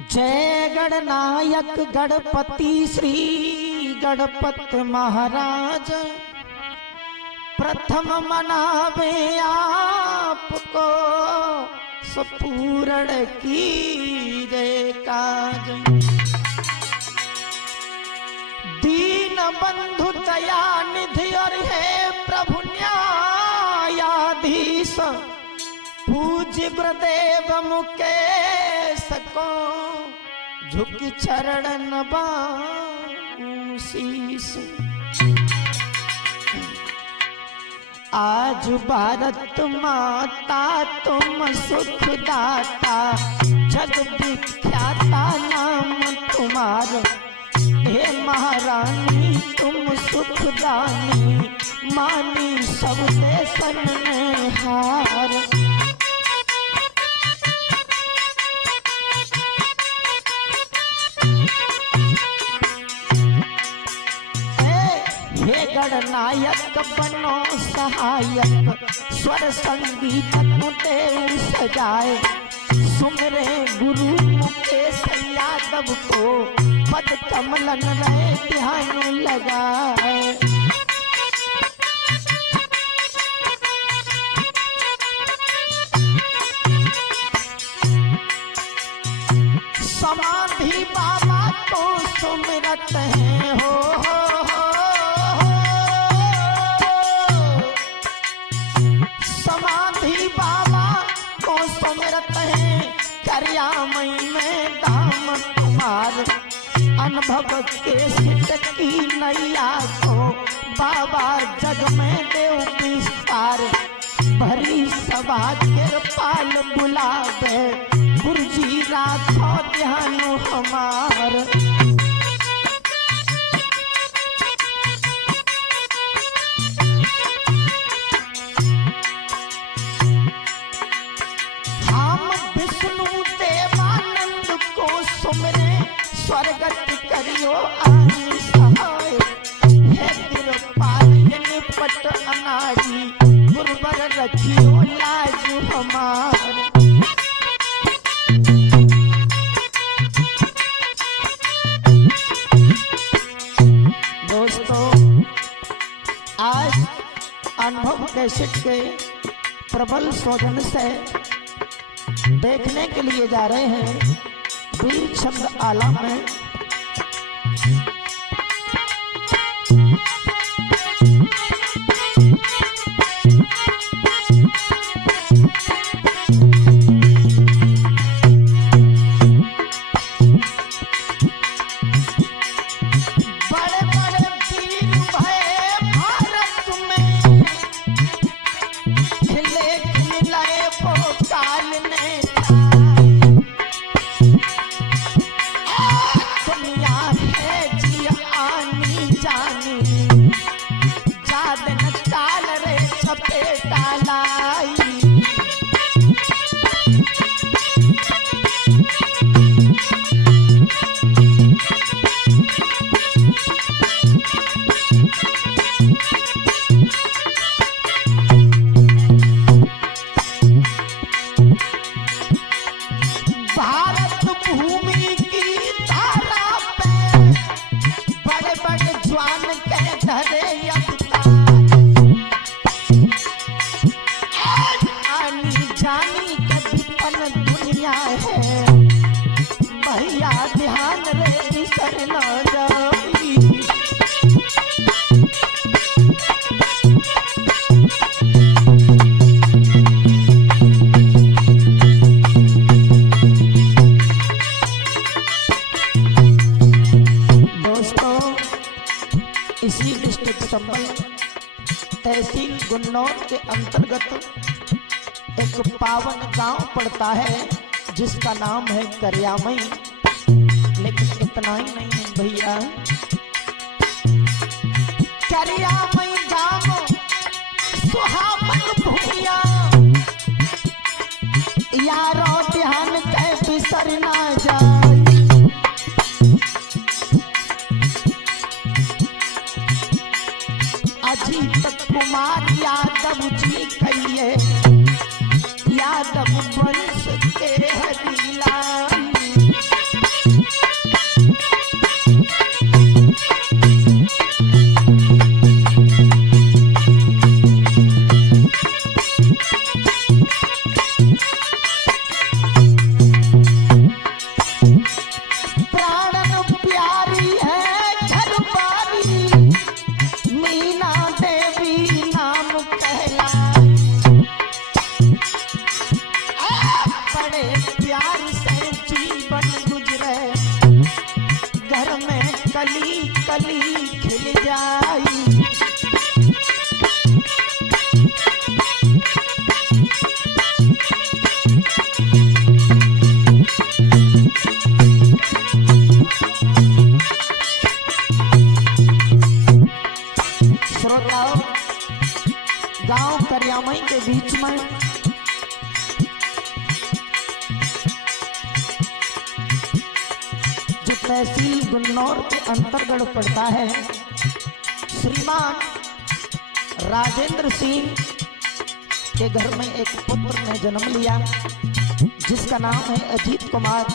जय गणनायक गणपति श्री गणपति महाराज प्रथम मनावे आपको सपूर्ण की जय काज। दीन बंधु दया निधि और है प्रभु न्यायाधीश पूज्य गुरुदेव मुकेश को झुक चरण नवाऊं शीश। आज भारत माता तुम सुख दाता जग विख्याता नाम तुम्हारा। हे महारानी तुम सुखदानी मानी सब देशन में हार। हे गणनायक बनो सहायक स्वर संगीत देव सजाए। सुमरे गुरु मुकेश यादव को पद कमलन रहे ध्यान लगाए। समाधि बाबा को सुमिरत है हो समाधि बाबा को सुमिरत है करियामई में दाम तुम्हार। अनुभव के सिद्ध की नैया को बाबा जग में देव विस्तार। भरी सभा कृपाल बुलावे गुरुजी राखो ध्यान हमार। स्वर्गत करियो आनी सहाय। है कृपाल निपट अनाजी गुरुवर रखियो लाज हमार। दोस्तों आज अनुभव कैसेट के प्रबल शोधन से देखने के लिए जा रहे हैं वीर छंद आलम में। बड़े बड़े वीर भय भारत में खिले खिलाए वो काल ने। भारत भूमि की धारा पे बड़े बड़े जवान के धरे आनी जानी के विपन दुनिया है। भैया ध्यान रे बिसर न जाई। इसी डिस्ट्रिक्ट संबल तहसील गुन्नौर के अंतर्गत एक पावन गांव पड़ता है जिसका नाम है करियामई। लेकिन इतना ही नहीं है भैया, करियामई गांव सुहावन भूमिया यारो ध्यान के बिसर ना जाए। अजीत कुमार यादव जी कहिए यादव वंश के हरिलाल। बड़े प्यार से जीवन गुजरे, घर में कली कली खिल जाई। श्रोताओं, गांव करियामई के बीच में जो तहसील गुन्नौर के अंतर्गत पड़ता है, श्रीमान राजेंद्र सिंह के घर में एक पुत्र ने जन्म लिया जिसका नाम है अजीत कुमार।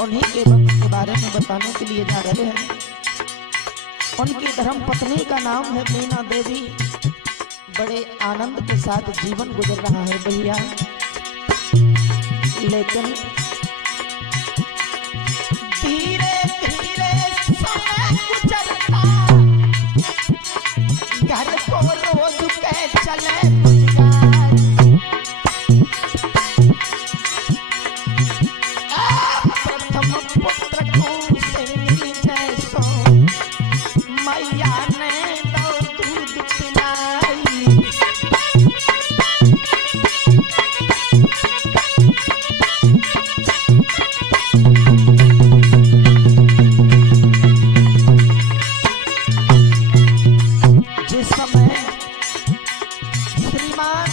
उन्हीं के वक्त के बारे में बताने के लिए जा रहे हैं। उनकी धर्म पत्नी का नाम है मीना देवी। बड़े आनंद के साथ जीवन गुजर रहा है भैया, लेकिन धीरे धीरे समय गुजरता, घर को रोज के चले प्रथम पुत्र को सिंह जैसो मैया ने दो दूध पिलाई। जिस समय श्रीमान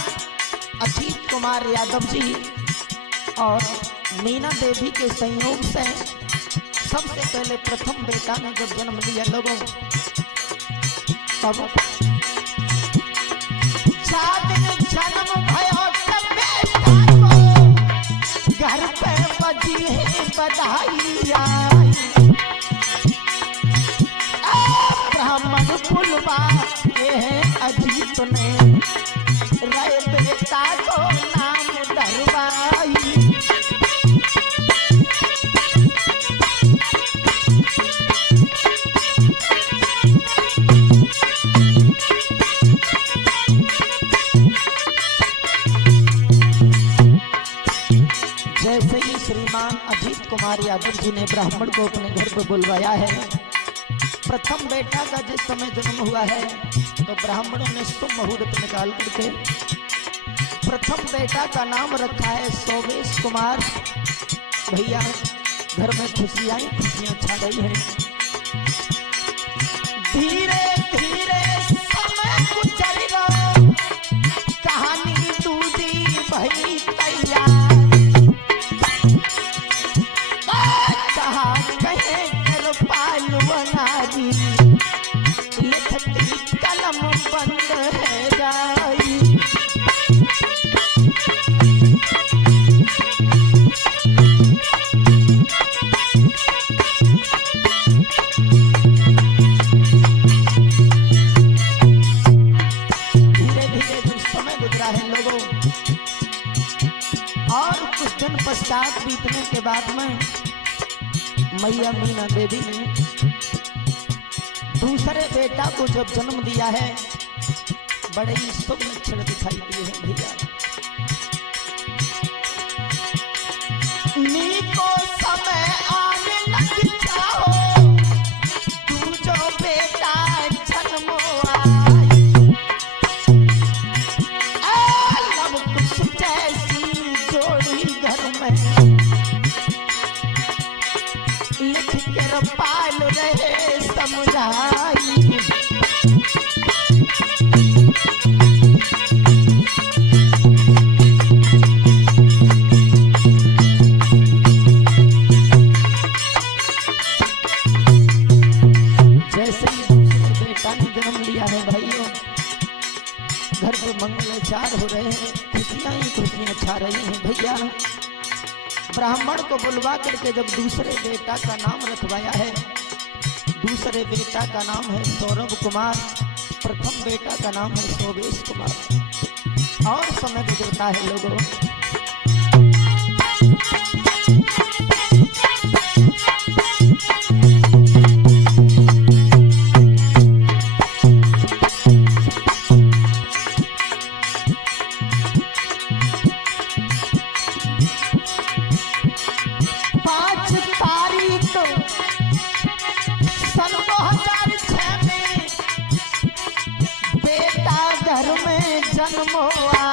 अजीत कुमार यादव जी और मीना देवी के संयोग से सबसे पहले प्रथम बेटा ने जब जन्म लिया लोगों, तब जन्म भयो बेटा को घर पे बजी है बधाई आई। ब्राह्मण बुलवा ये है अजीत ने रे बेटा को नाम धरवाई। जैसे ही श्रीमान अजीत कुमार यादव जी ने ब्राह्मण को अपने घर पर बुलवाया है, प्रथम बेटा का जिस समय जन्म हुआ है तो ब्राह्मणों ने शुभ मुहूर्त निकाल करके प्रथम बेटा का नाम रखा है सोमेश कुमार। भैया घर में खुशियां छा रही हैं। धीरे धीरे समय गुजरेगा, कहानी दूधी भई तैयार। लिखती कलम बंद है जाई। धीरे धीरे जो समय गुजरा है लोगों, और कुछ दिन पश्चात बीतने के बाद में मैया मीना देवी ने दूसरे बेटा को जब जन्म दिया है, बड़े ही शुभ लक्षण दिखाई दिए हैं भैया। नीको समय आने लग जाओ, तू जो बेटा जन्मो आई। लव कुछ जैसी जोड़ी घर में लिख कर पाल रहे समुदाय। जैसे ही दूसरे बेटा ने जन्म लिया है भाइयों, घर पे मंगलाचार हो रहे हैं, खुशियां ही खुशियां छा रही हैं भैया। ब्राह्मण को बुलवा करके जब दूसरे बेटा का नाम रखवाया है, दूसरे बेटा का नाम है सौरभ कुमार, प्रथम बेटा का नाम है सोमेश कुमार। और समय गुजरता है लोगों, जन्मोआ।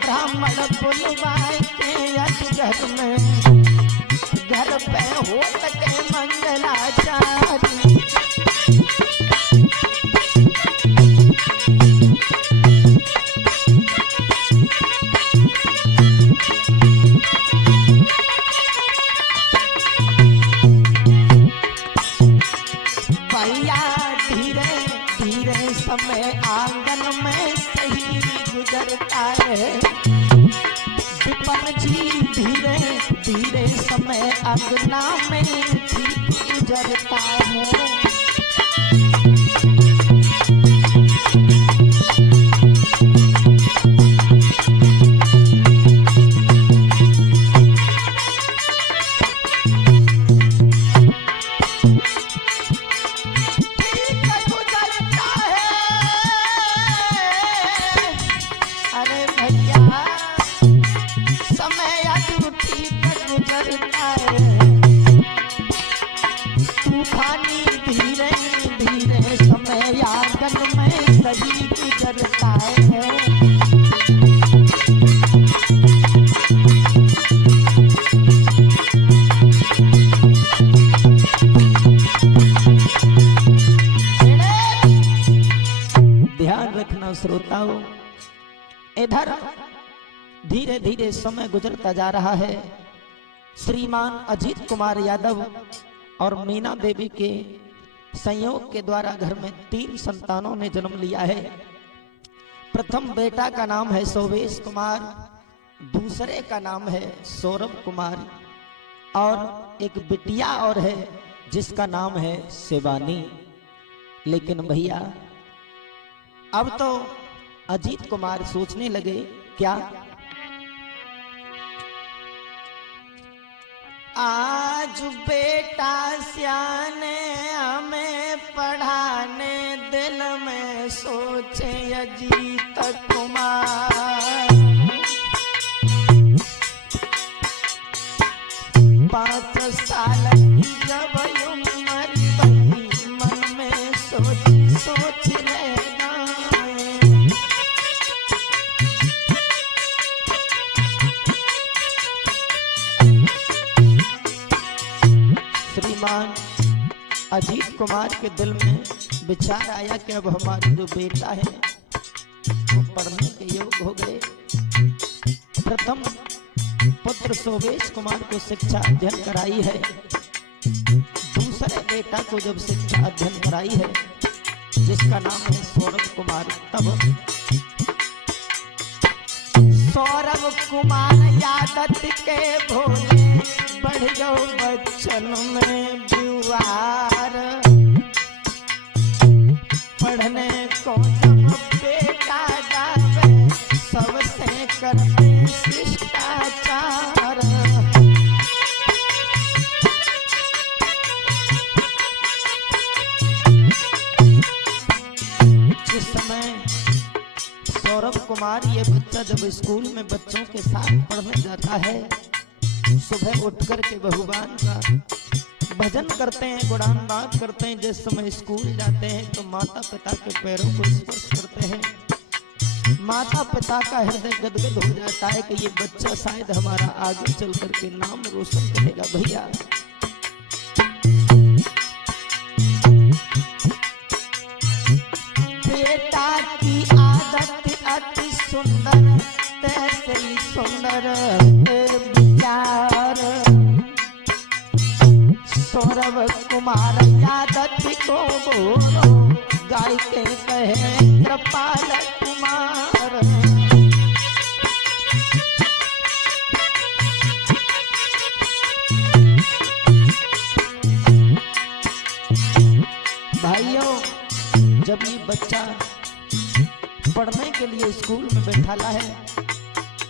ब्राह्मण बुलवाए के अजगर में, घर पे हो सके मंगलाचारी। समय आंगन में सही गुजरता है। विपन जी धीरे धीरे समय अंगना में ठीक गुजरता है। श्रोताओं, इधर धीरे धीरे समय गुजरता जा रहा है। श्रीमान अजीत कुमार यादव और मीना देवी के संयोग के द्वारा घर में 3 संतानों ने जन्म लिया है। प्रथम बेटा का नाम है सोवेश कुमार, दूसरे का नाम है सौरभ कुमार और एक बिटिया और है जिसका नाम है शिवानी। लेकिन भैया अब तो अजीत कुमार सोचने लगे क्या आज बेटा सियाने हमें पढ़ाने, दिल में सोचे अजीत कुमार। 5 साल की जब उम्र बनी, मन में सोच सोच रहना। श्रीमान अजीत कुमार के दिल में विचार आया कि अब हमारे जो बेटा है वो पढ़ने के योग्य हो गए। प्रथम पुत्र सोवेश कुमार को शिक्षा अध्ययन कराई है, दूसरे बेटा को जब शिक्षा अध्ययन कराई है जिसका नाम है सौरभ कुमार, तब सौरभ कुमार यादत के भोले बढ़ गो बच्चन में बुआर। पढ़ने को जब बेटा जावे, सबसे करते शिष्टाचार। जिस समय सौरभ कुमार ये बच्चा जब स्कूल में बच्चों के साथ पढ़ने जाता है, सुबह उठकर के भगवान का भजन करते हैं, गुणानुवाद करते हैं। जिस समय स्कूल जाते हैं तो माता पिता के पैरों को स्पर्श करते हैं। माता पिता का हृदय गदगद हो जाता है कि ये बच्चा शायद हमारा आगे चल करके नाम रोशन करेगा। भैया बेटा की आदत अति सुंदर, तैसे ही सुंदर विचार। सौरभ कुमार यादव को बोलो, गाय के कहे कृपाल कुमार। भाइयों, जब ये बच्चा पढ़ने के लिए स्कूल में बैठाला है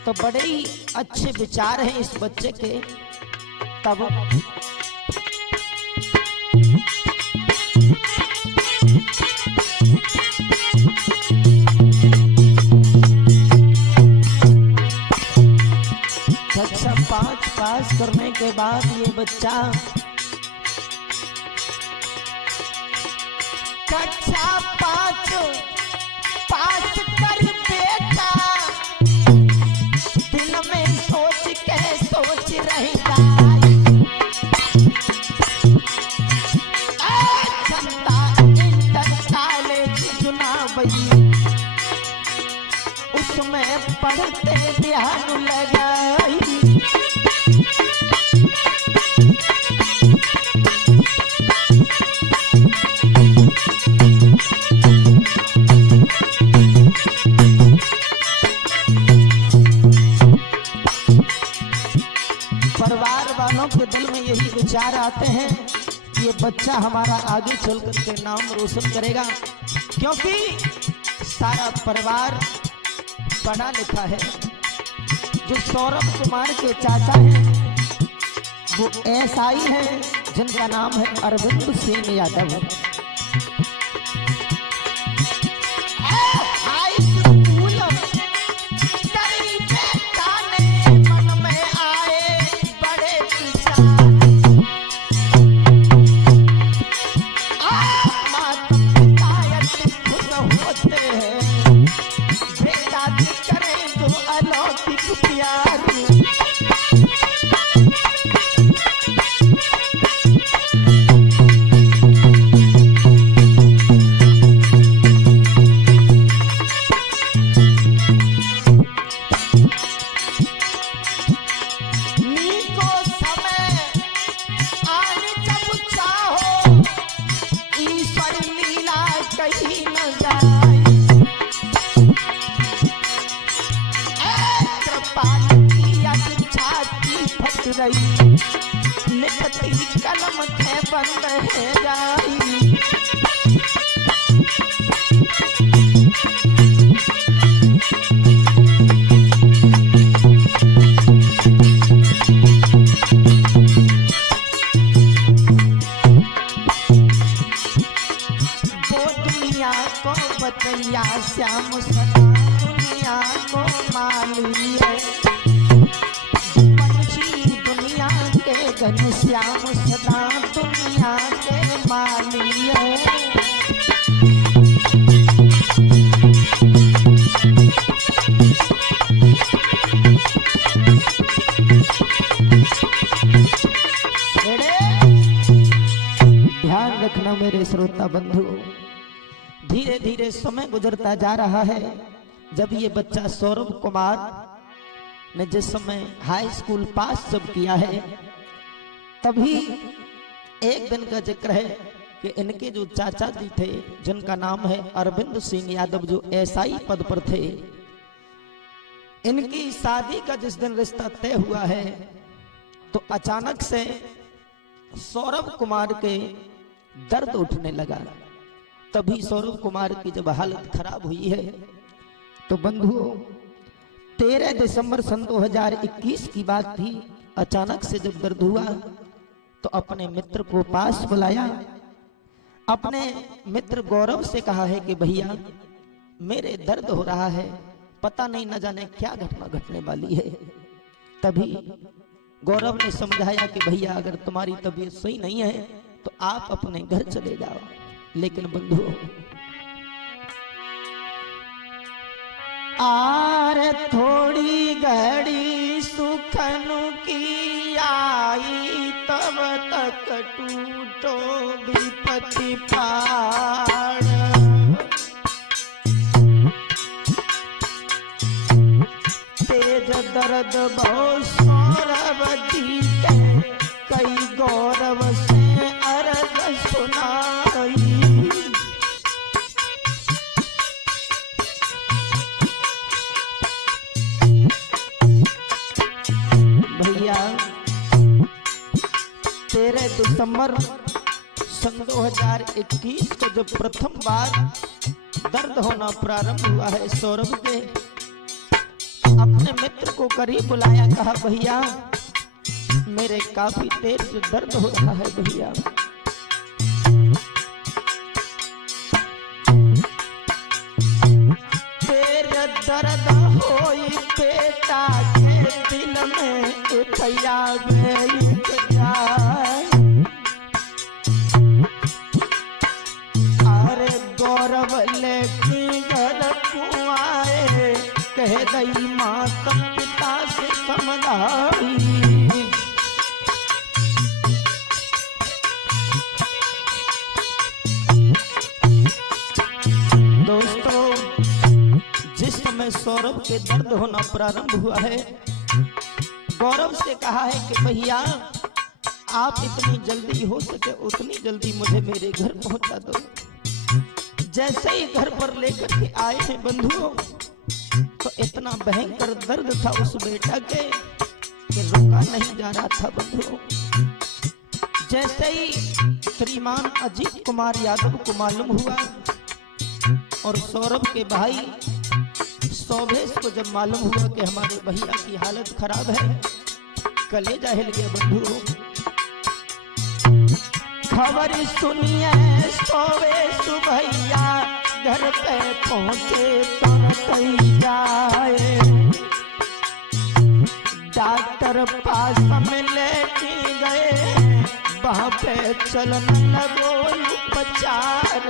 तो बड़े ही अच्छे विचार हैं इस बच्चे के। तब कक्षा 5 पास करने के बाद ये बच्चा कक्षा 5 पास कर बेटा, दिल में सोच के सोच रहेगा इंटर कॉलेज चुनावी, उसमें पढ़ते ध्यान लगाई। परिवार वालों के दिल में यही विचार आते हैं कि ये बच्चा हमारा आगे चल करके नाम रोशन करेगा, क्योंकि सारा परिवार पढ़ा लिखा है। जो सौरभ कुमार के चाचा हैं वो एसआई हैं, जिनका नाम है अरविंद सिंह यादव। लिखती कलम थे बंद है जाई, वो दुनिया को बतैया श्याम सदा दुनिया को माली है, घनश्याम सदा दुनिया के माली है। ध्यान रखना मेरे श्रोता बंधु, धीरे धीरे समय गुजरता जा रहा है। जब ये बच्चा सौरभ कुमार ने जिस समय हाई स्कूल पास जब किया है, तभी एक दिन का जिक्र है कि इनके जो चाचा जी थे, जिनका नाम है अरविंद सिंह यादव, जो एसआई पद पर थे, इनकी शादी का जिस दिन रिश्ता तय हुआ है, तो अचानक से सौरभ कुमार के दर्द उठने लगा। तभी सौरभ कुमार की जब हालत खराब हुई है, तो बंधुओं 13 दिसंबर सन 2021 की बात थी। अचानक से जब दर्द हुआ तो अपने मित्र को पास बुलाया, अपने मित्र गौरव से कहा है कि भैया मेरे दर्द हो रहा है, पता नहीं न जाने क्या घटना घटने वाली है। तभी गौरव ने समझाया कि भैया अगर तुम्हारी तबीयत सही नहीं है तो आप अपने घर चले जाओ। लेकिन बंधुओं, आर थोड़ी घड़ी सुखनु की आई, तब तक टूटो विपत्ति पार। तेज दर्द बहु सौरभ जी के, कई गौरव से अर्घ सुनाई। भैया 13 दिसंबर सन 2021 को जब प्रथम बार दर्द होना प्रारंभ हुआ है सौरभ के, अपने मित्र को करीब बुलाया, कहा भैया मेरे काफी तेज दर्द हो रहा है भैया। तेरे दर्द होई बेटा के दिल में भैया अरे गई माता पिता से समझाई। दोस्तों, जिस समय सौरभ के दर्द होना प्रारंभ हुआ है, गौरव से कहा है कि भैया आप इतनी जल्दी हो सके उतनी जल्दी मुझे मेरे घर पहुंचा दो। जैसे ही घर पर लेकर के आए हैं बंधुओं, तो इतना भयंकर दर्द था उस बेटा के कि रोका नहीं जा रहा था बंधुओं। जैसे ही श्रीमान अजीत कुमार यादव को मालूम हुआ और सौरभ के भाई शोभेश को जब मालूम हुआ कि हमारे भैया की हालत खराब है, कलेजा हिल गया बंधुओं। खबर सुनिए शोभेश भैया घर पे पहुंचे तो जाए, डॉक्टर पास में लेके गए, वहां पे चलने लगो उपचार।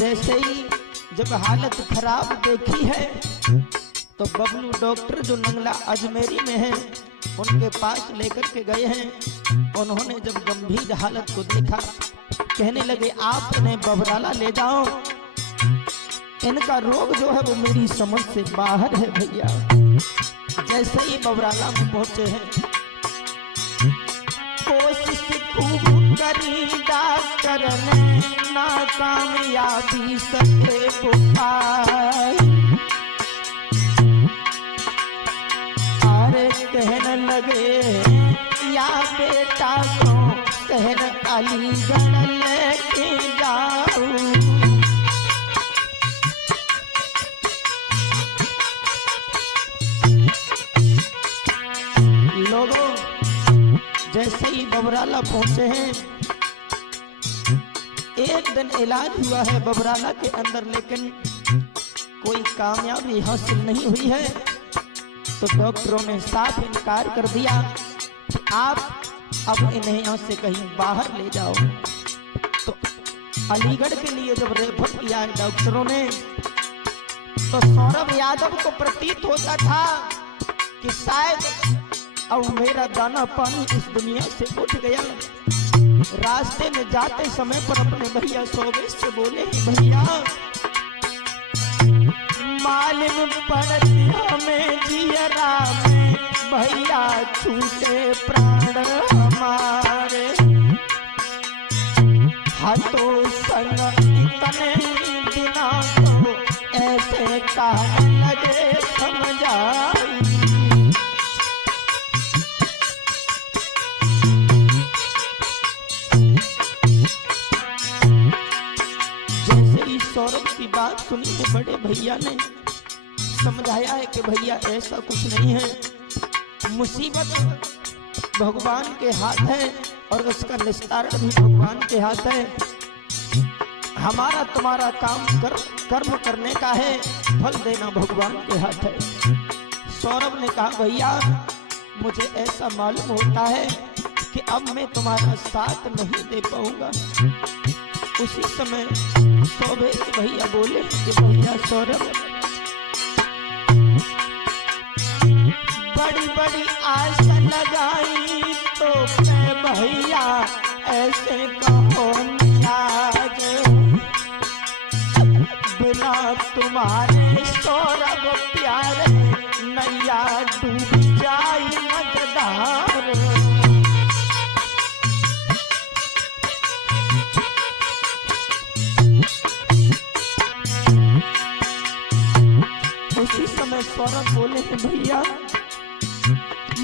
जैसे ही जब हालत खराब देखी है तो बबलू डॉक्टर जो नंगला अजमेरी में है उनके पास लेकर के गए हैं। उन्होंने जब गंभीर हालत को देखा, कहने लगे आप इन्हें बबराला ले जाओ, इनका रोग जो है वो मेरी समझ से बाहर है भैया। जैसे ही बबराला में पहुंचे हैं, कोशिश खूब करी डॉक्टर ने, नाकामयाबी सत्य बुखार। अरे कहने लगे या बेटा को शहर अलीगढ़ लेके जाऊं। लोगों, जैसे ही बबराला पहुंचे हैं, एक दिन इलाज हुआ है बबराला के अंदर, लेकिन कोई कामयाबी हासिल नहीं हुई है। तो डॉक्टरों ने साफ इनकार कर दिया, आप अब इन्हें यहाँ से कहीं बाहर ले जाओ। तो अलीगढ़ के लिए जब रेफर किया है डॉक्टरों ने, तो सौरभ यादव को प्रतीत होता था कि शायद अब मेरा दाना पानी इस दुनिया से उठ गया। रास्ते में जाते समय पर अपने भैया शोभेश से बोले, भैया मालूम पड़ती हमें जियरा में, भैया छूटे प्राण हमारे, हाथों संग इतने दिना को ऐसे कहने लगे समझाई। सौरभ की बात सुनी है, बड़े भैया ने समझाया है कि भैया ऐसा कुछ नहीं है, मुसीबत भगवान के हाथ है और उसका निस्तारण भी भगवान के हाथ है। हमारा तुम्हारा काम कर्म करने का है, फल देना भगवान के हाथ है। सौरभ ने कहा भैया मुझे ऐसा मालूम होता है कि अब मैं तुम्हारा साथ नहीं दे पाऊंगा। उसी समय शोभेश भैया बोले कि भैया सौरभ, बड़ी बड़ी आस लगाई तो मैं भैया ऐसे कहो आज, बिना तुम्हारे सौरभ प्यारे नैया डूब जाई मझधार। उसी समय सौरभ बोले कि भैया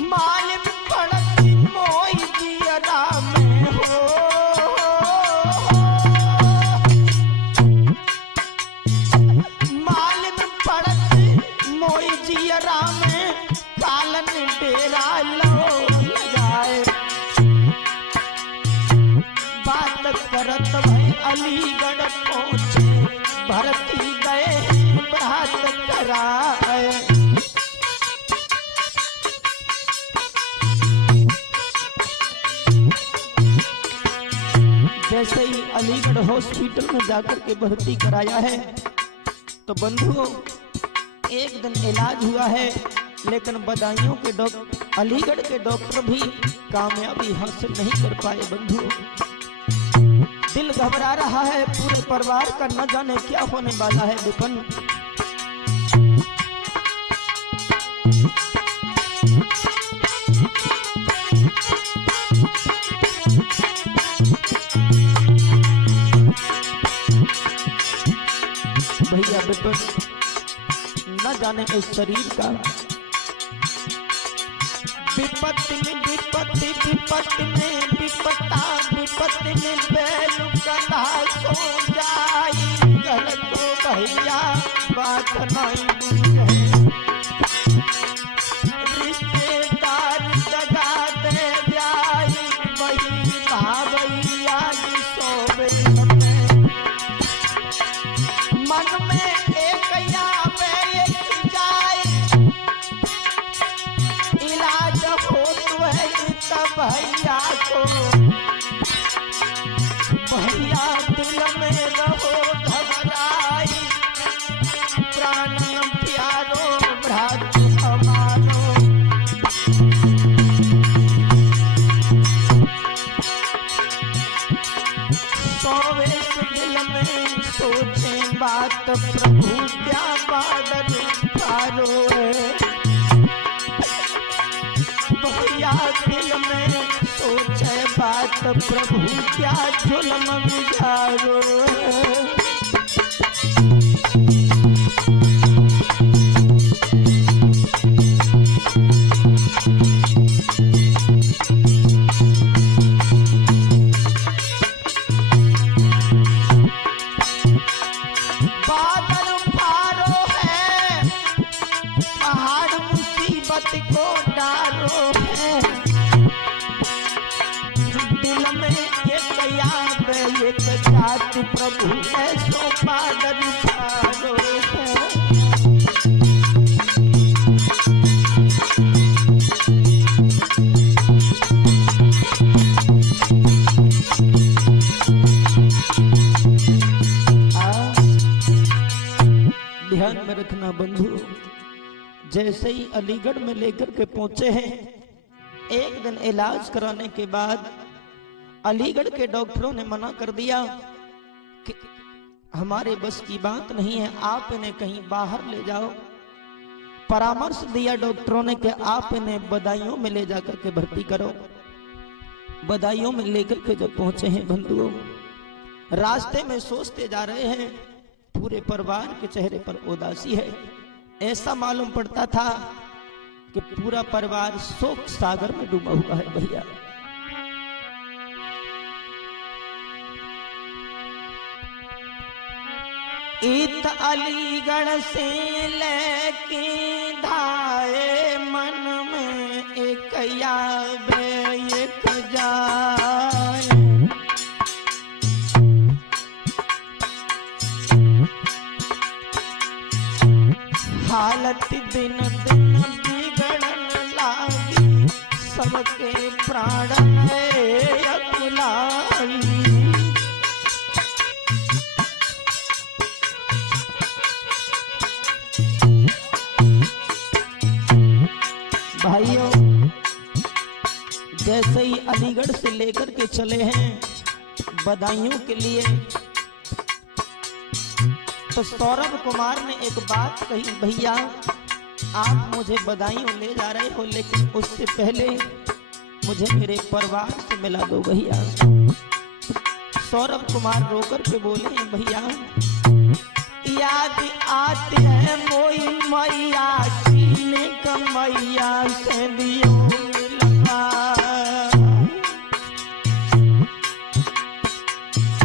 मालूम पड़ती मोई जियरा में हो, मालूम पड़ती मोई जियरा में, कालन डेरा लो लगाए। बात करत भाई अलीगढ़ पहुंचे, भर्ती गए बात कराए। जैसे ही अलीगढ़ हॉस्पिटल में जाकर के भर्ती कराया है तो बंधुओं एक दिन इलाज हुआ है, लेकिन बदायूं के डॉक्टर, अलीगढ़ के डॉक्टर भी कामयाबी हासिल नहीं कर पाए। बंधुओं दिल घबरा रहा है, पूरे परिवार का न जाने क्या होने वाला है। विपिन भैया विपिन न जाने इस शरीर का विपत्ति में विपत्ति विपत्ति में विपत्ता विपत्ति में बैल कला सो जाई घर को भैया बात नहीं रिश्तेदार दगा दे जाई वही भावैया सोबे मन में एक इलाज हो तब भैया को भैया दिल में रहो घबराई प्राण प्यारो भ्रात हमारो सोवे दिल में सोचे बात प्रभु क्या बादल पारो भैया दिल में सोचे बात प्रभु क्या जुल्म गुजारो को डालो है दिल में एक याद एक जाति प्रभु ऐसो पादर पारो है। ध्यान में रखना बंधु, जैसे ही अलीगढ़ में लेकर के पहुंचे हैं, एक दिन इलाज कराने के बाद अलीगढ़ के डॉक्टरों ने मना कर दिया कि हमारे बस की बात नहीं है, आप इन्हें कहीं बाहर ले जाओ। परामर्श दिया डॉक्टरों ने कि आप इन्हें बदायूं में ले जाकर के भर्ती करो। बदायूं में लेकर के जब पहुंचे हैं बंधुओं, रास्ते में सोचते जा रहे हैं, पूरे परिवार के चेहरे पर उदासी है। ऐसा मालूम पड़ता था कि पूरा परिवार शोक सागर में डूबा हुआ है। भैया इत अलीगढ़ से लेके धाए मन में एक यावे एक जाए हालत दिन दिन बिगड़न लागी सबके प्राण अकुलाई। भाइयों जैसे ही अलीगढ़ से लेकर के चले हैं बदायूं के लिए, तो सौरभ कुमार ने एक बात कही, भैया आप मुझे बदायूं ले जा रहे हो, लेकिन उससे पहले मुझे मेरे परिवार से मिला दो। भैया सौरभ कुमार रोकर के बोले, भैया याद आती है मोई मैया सीने का मैया से दियो मिलना।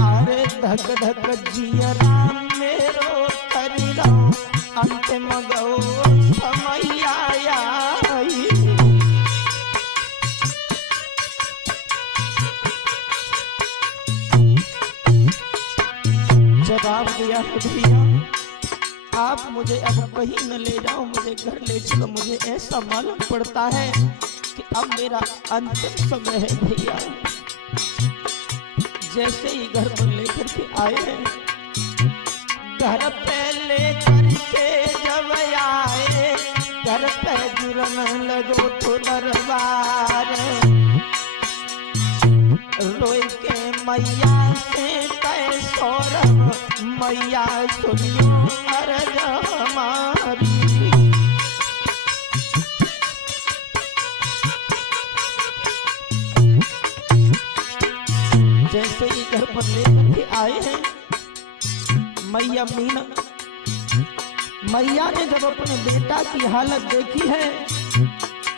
अरे धक धक जियरा मेरो करीरा अंतिम गो समय आया। जवाब दिया भैया आप मुझे अब कहीं न ले जाओ, मुझे घर ले चलो, मुझे ऐसा मालूम पड़ता है कि अब मेरा अंतिम समय है। भैया जैसे ही घर पर लेकर के आए हैं, घर पे लेकर के जब आए, घर पे जुड़न लगो तो दरबार, रोई के मैया से कह सौरभ, मैया सुनियो अर्ज हमारी। जैसे ही घर पर लेकर के आए हैं, मैया मीना, मैया ने जब अपने बेटा की हालत देखी है,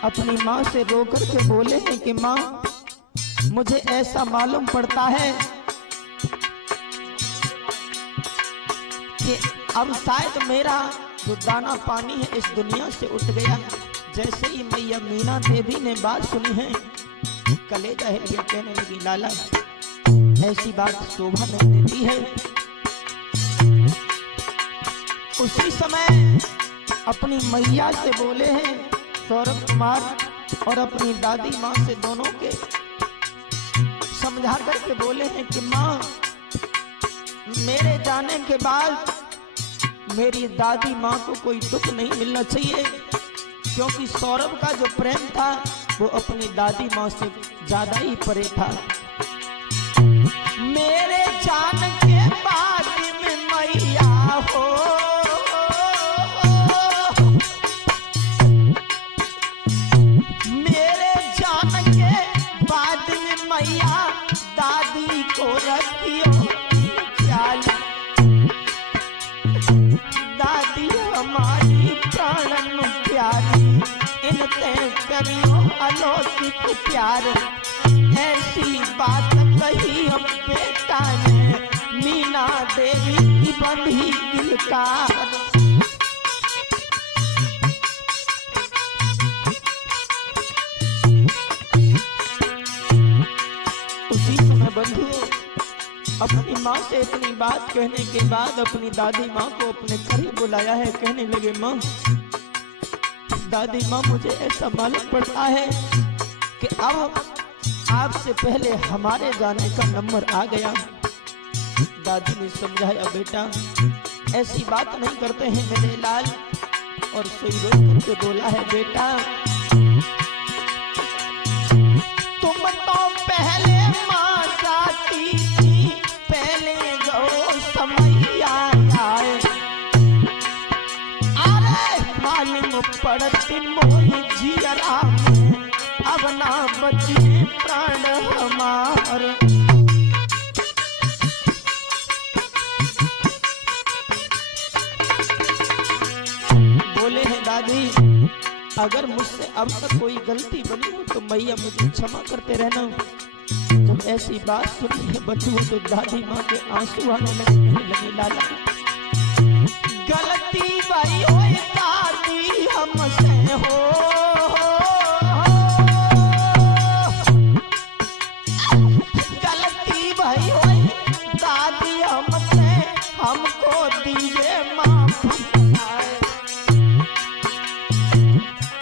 अपनी माँ से रोकर के बोले हैं कि माँ, मुझे ऐसा मालूम पड़ता है कि अब शायद मेरा जो दाना पानी है इस दुनिया से उठ गया। जैसे ही मैया मीना देवी ने बात सुनी है, कलेजा हिल गया, कहने लगी लाला ऐसी बात शोभा नहीं देती है। उसी समय अपनी मैया से बोले हैं सौरभ कुमार और अपनी दादी माँ से, दोनों के समझा करके बोले हैं कि माँ, मेरे जाने के बाद मेरी दादी माँ को कोई दुख नहीं मिलना चाहिए, क्योंकि सौरभ का जो प्रेम था वो अपनी दादी माँ से ज्यादा ही परे था। मेरे जान के बाद में मैया हो, मेरे जान के बाद में मैया दादी को रखियो ख्याल, दादी हमारी प्राणन प्यारी, इनते करियो अलौकिक प्यार। ऐसी बात कही हम बेटा ने, मीना देवी की बंधी दिलकार। उसी समय बंधु अपनी माँ से इतनी बात कहने के बाद अपनी दादी माँ को अपने करीब बुलाया है। कहने लगे माँ, दादी माँ, मुझे ऐसा मालूम पड़ता है कि अब आपसे पहले हमारे जाने का नंबर आ गया। दादी ने समझाया, बेटा ऐसी बात नहीं करते हैं मेरे लाल, और सोई रोक करके बोला है, बेटा तुम तो पहले माँ जाती थी, पहले जो समय आए, अरे मालूम पड़ती मोही जियरा में, अब ना बचे प्राण हमार। बोले हैं दादी, अगर मुझसे अब तक कोई गलती बनी हो तो मैया मुझे क्षमा करते रहना। जब ऐसी बात सुनी है बच्चों तो दादी माँ के आंसू आने लगे। लाला गलती भाई हो दादी हमसे हो, गलती भाई हो दादी हमसे, हमको दीजिए माफ।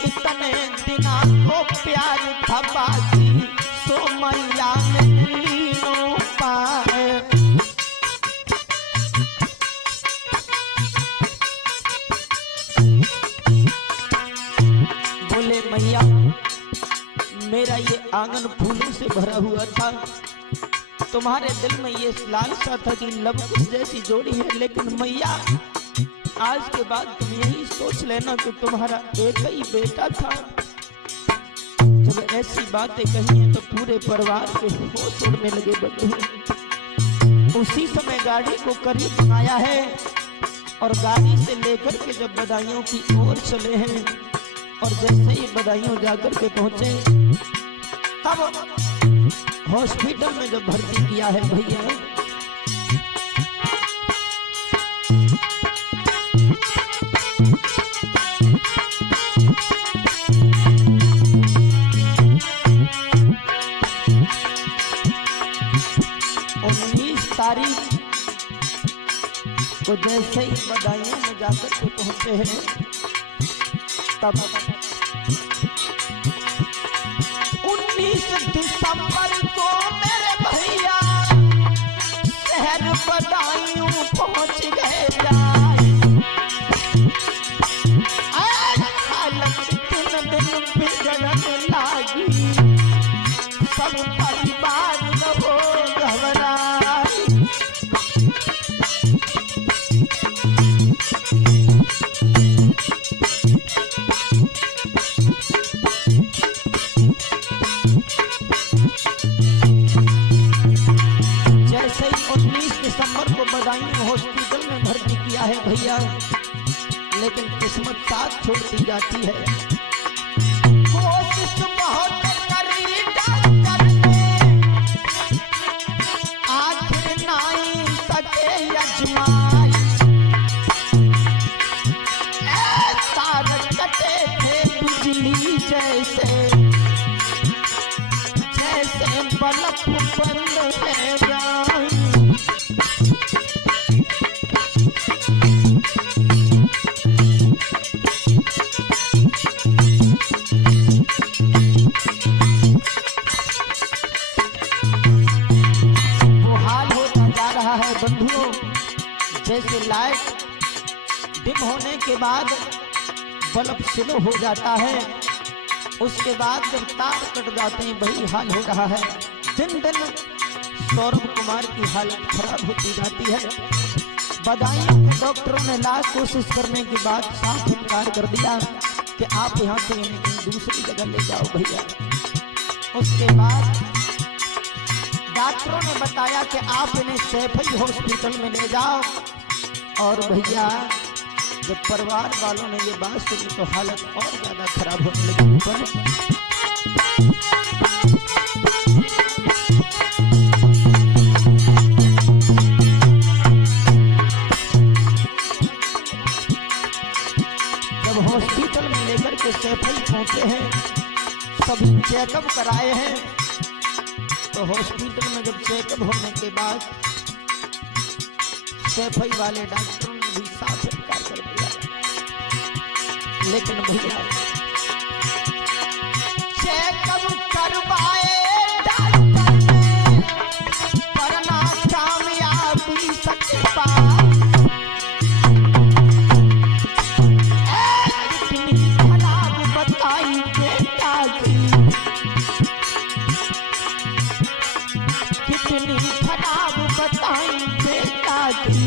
इतने दिना को प्यार था बाजी, सो मैया ने लीनो पाए। बोले मैया, मेरा ये आंगन फूलों से भरा हुआ था, तुम्हारे दिल में ये लालसा था कि लव कुश जैसी जोड़ी है, लेकिन मैया आज के बाद तुम यही सोच लेना कि तुम्हारा एक ही बेटा था। जब ऐसी बातें कही हैं तो पूरे परिवार के होश उड़ने लगे बच्चों। उसी समय गाड़ी को करीब बनाया है और गाड़ी से लेकर के जब बदायूं की ओर चले हैं, और जैसे ही बदायूं जाकर के पहुंचे तब हॉस्पिटल में जब भर्ती किया है भैया, तारीख को जैसे ही बदायूं में जाकर के पहुंचे हैं तब 19 दिसंबर को मेरे भैया पहुंच गए जाए। हालत दिन दिन बिगड़ने लागी, सब परिवार रहो घबराई। जैसे ही 19 दिसंबर को बदायूं हॉस्पिटल में भर्ती किया है भैया, लेकिन किस्मत साथ छोड़ती जाती है। कोशिश बहुत करी डॉक्टर ने, आखिर नहीं सके अजमाई। तार कटे थे बिजली जैसे, जैसे बल्ब बंद है जाई। बंधुओं, जैसे लाइट डिम होने के बाद बल्ब स्लो हो जाता है, उसके बाद जब तार कट जाते हैं वही हाल हो रहा है। दिन दिन सौरभ कुमार की हालत खराब होती जाती है। बदायूं डॉक्टरों ने लाख कोशिश करने के बाद साफ इनकार कर दिया कि आप यहाँ से दूसरी जगह ले जाओ भैया। उसके बाद डॉक्टरों ने बताया कि आप इन्हें सैफई हॉस्पिटल में ले जाओ। और भैया जब परिवार वालों ने ये बात सुनी तो हालत और ज्यादा खराब होने लगी। जब हॉस्पिटल में लेकर के सैफई पहुंचे हैं, सभी चेकअप कराए हैं, तो हॉस्पिटल में जब चेकअप होने के बाद सैफई वाले डॉक्टरों ने भी साफ इनकार कर दिया। लेकिन भैया चेकअप करवाए डॉक्टर ने, पर ना कामयाबी सके पाए। कितनी खराब बताई बेटा की, कितनी खराब बताई बेटा की,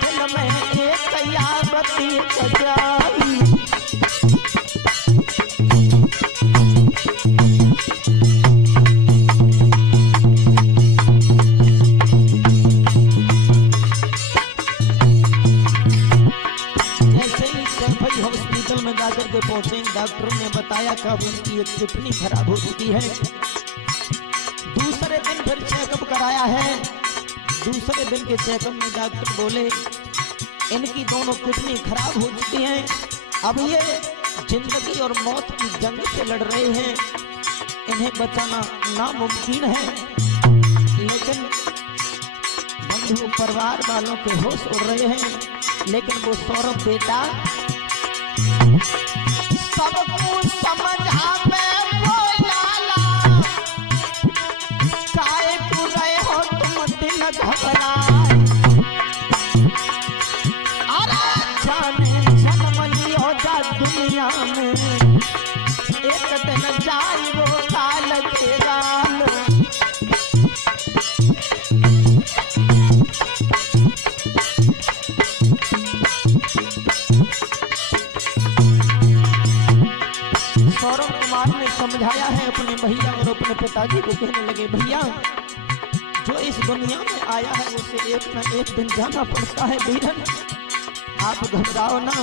दिल में एक यावती सजाई। जैसे ही सैफई हॉस्पिटल में जाकर के पहुंचे, डॉक्टरों ने बताया कि अब उनकी एक किडनी खराब हो चुकी है। दूसरे दिन फिर चेकअप कराया है। दूसरे दिन के चेकअप में डॉक्टर बोले इनकी दोनों किडनी खराब हो चुकी हैं, अब ये जिंदगी और मौत की जंग से लड़ रहे हैं, इन्हें बचाना नामुमकिन है। लेकिन बंधु परिवार वालों के होश उड़ रहे हैं। लेकिन वो सौरभ बेटा सब कुछ समझा में बोला, काहे तू रहे हो तुम दिल घबरा। अरे जाने जन्म लियो जा दुनिया में, एक दिन जाई वो काल के गाल। सौरभ कुमार ने समझाया है अपने भैया और अपने पिताजी को। कहने लगे भैया जो इस दुनिया में आया है उसे एक न एक दिन जाना पड़ता है बीरन, आप घबराओ ना।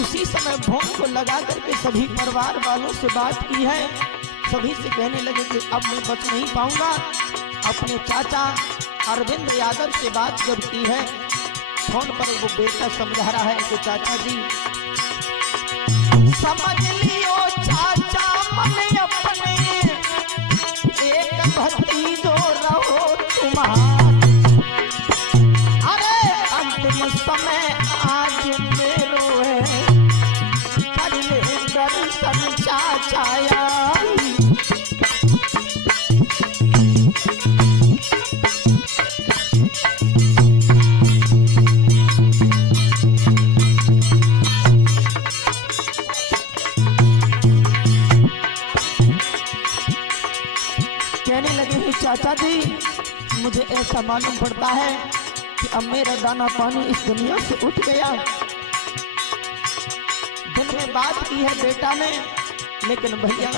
उसी समय फोन को लगा करके सभी परिवार वालों से बात की है। सभी से कहने लगे कि अब मैं बच नहीं पाऊंगा। अपने चाचा अरविंद यादव से बात जब की है, फोन पर वो बेटा समझा रहा है कि चाचा जी समझ लियो चाचा मन अपने, एक भतीजो रहो तुम्हारा। अरे अंतिम समय आज मेरो है, कर ले दर्शन चाचा। कहने लगे कि चाचा जी, मुझे ऐसा मालूम पड़ता है कि अब मेरा दाना पानी इस दुनिया से उठ गया। दिन में बात की है बेटा ने, लेकिन भैया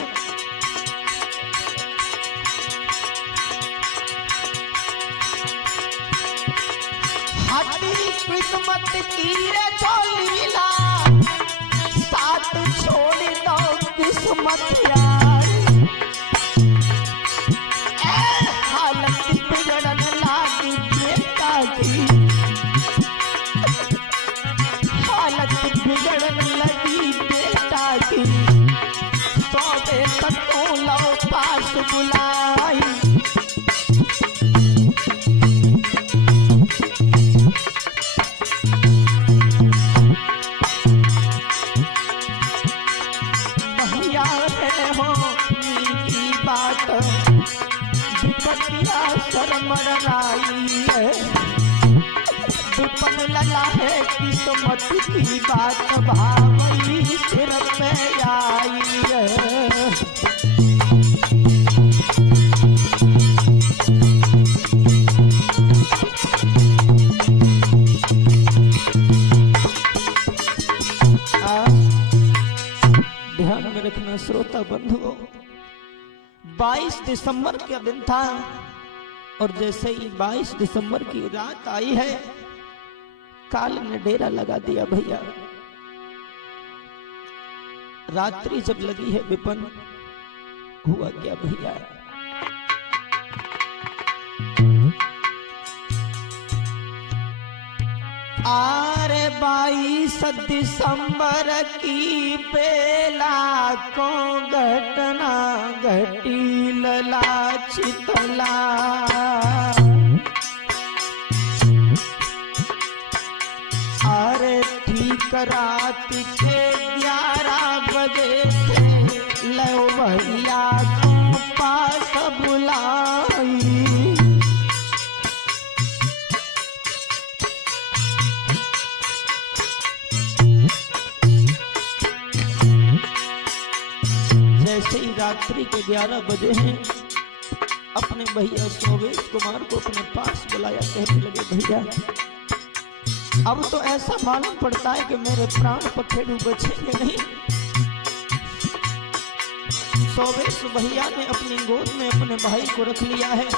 हटी किस्मत की रे चोलीला, साथ छोड़ दो किस्मत यार। हालत बिगड़न लागी बेटा की, हालत बिगड़न लगी बेटा की। सौदे तक लो पास बुलाई, भैया रे हो की बात विपतिया शर्मराई है। विपन लला है किस्मत की बात भावई सिर पे आई है। ध्यान में रखना श्रोता बंधुओं, 22 दिसंबर का दिन था और जैसे ही 22 दिसंबर की रात आई है, काल ने डेरा लगा दिया भैया। रात्रि जब लगी है विपन, हुआ क्या भैया? आरे 22 दिसंबर की बेला को घटना घटी लला चितला। अरे ठीक रात के 11 बजे थे, लो भैया को पास बुलाई। जैसे ही रात्रि के 11 बजे हैं, अपने भैया सोवेश कुमार को अपने पास बुलाया। कहने लगे भैया, अब तो ऐसा मालूम पड़ता है कि मेरे प्राण पखेरु बचेंगे नहीं। सोवेश भैया ने अपनी गोद में अपने भाई को रख लिया है,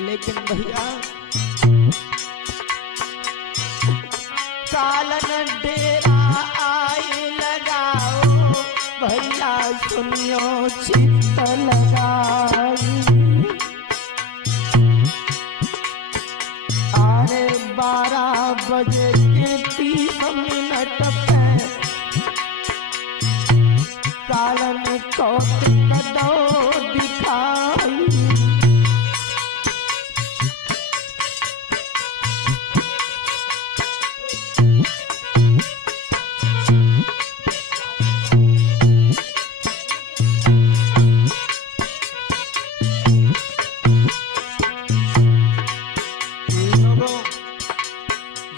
लेकिन भैया कालन डेरा आई लगाओ, भैया सुनियो चित्त लगाई। अरे 12 बजे के 30 मिनट पे कालन को कदो दिखाई।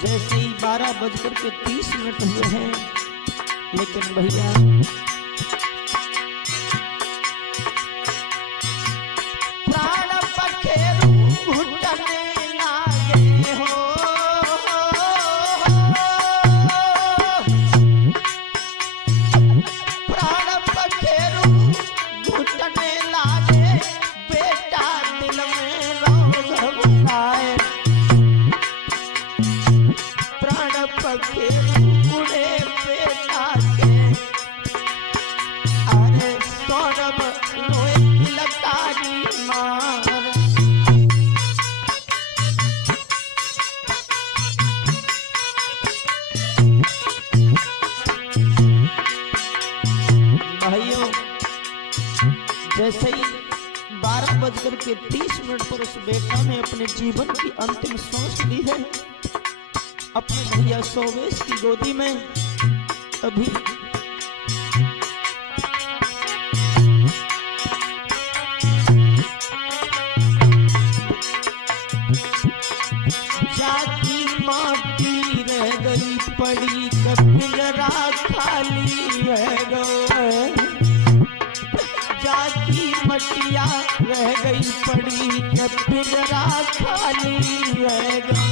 जैसे ही 12:30 हुए हैं, लेकिन भैया प्राण पखेरु घुटने लागे हो। प्राण पखेरु घुटने लागे, बेटा दिल में रोग घबराए। पखेरु उड़े बेटा के, अरे सौरभ लोहे की लकारी मार। भाइयों, जैसे ही 12:30 पर उस बेटा ने अपने जीवन की अंतिम सांस ली है अपने भैया सोवेश की गोदी में, अभी जाती माटी रह गई पड़ी, कपिंजरा खाली रह गया। की मटिया रह गई पड़ी, पिंजरा खाली रह गया।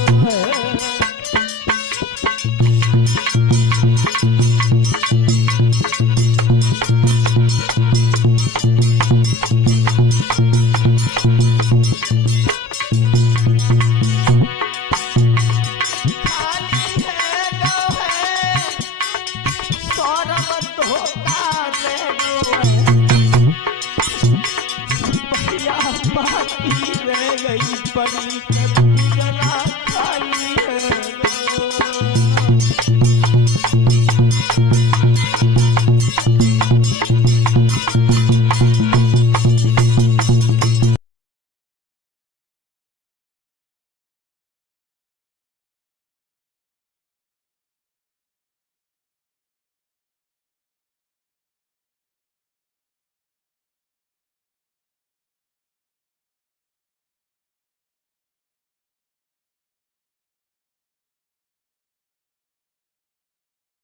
बाकी रह गई परी